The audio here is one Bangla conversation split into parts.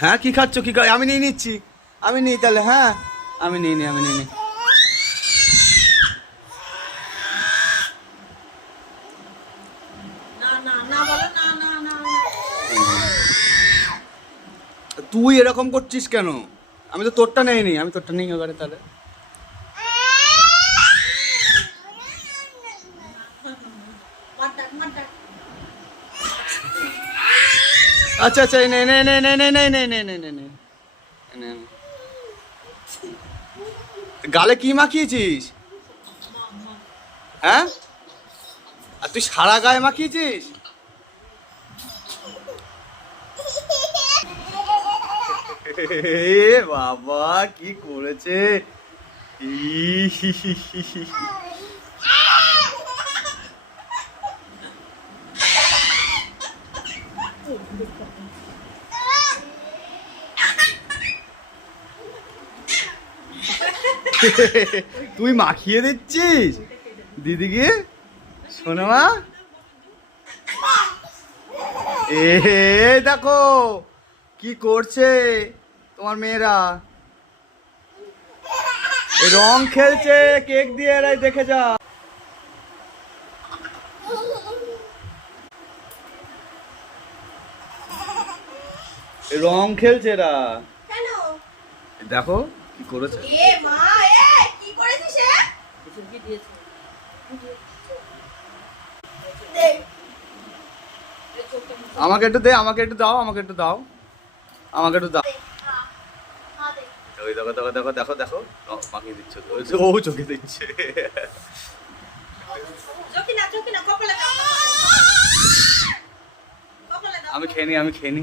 হ্যাঁ কি খাচ্ছ কি আমি নিয়ে নিচ্ছি আমি নিই তাহলে হ্যাঁ আমি নিই তুই এরকম করছিস কেন আমি তো তোরটা নেইনি আমি তোরটা নিই এবারে তাহলে আচ্ছা আচ্ছা নে নে নে নে নে নে নে নে নে নে নে গালে কি মাখিয়েছিস হ্যাঁ আর তুই সারা গায়ে মাখিয়েছিস বাবা কি করেছে তুই মাখিয়ে দিচ্ছিস দিদিকে শোনো মা এ দেখো কি করছে তোমার মেয়েরা রং খেলছে কেক দিয়ে এরাই দেখে যা রং খেলছে এরা দেখো কি করেছে আমাকে একটু দে আমাকে একটু দাও আমাকে একটু দাও ওই দেখো দেখো দেখো দেখো দেখো মাখিয়ে দিচ্ছে ও চোখে দিচ্ছে আমি খেয়ে নি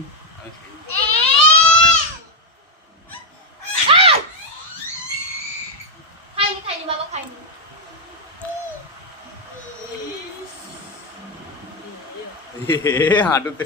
হাঁটুতে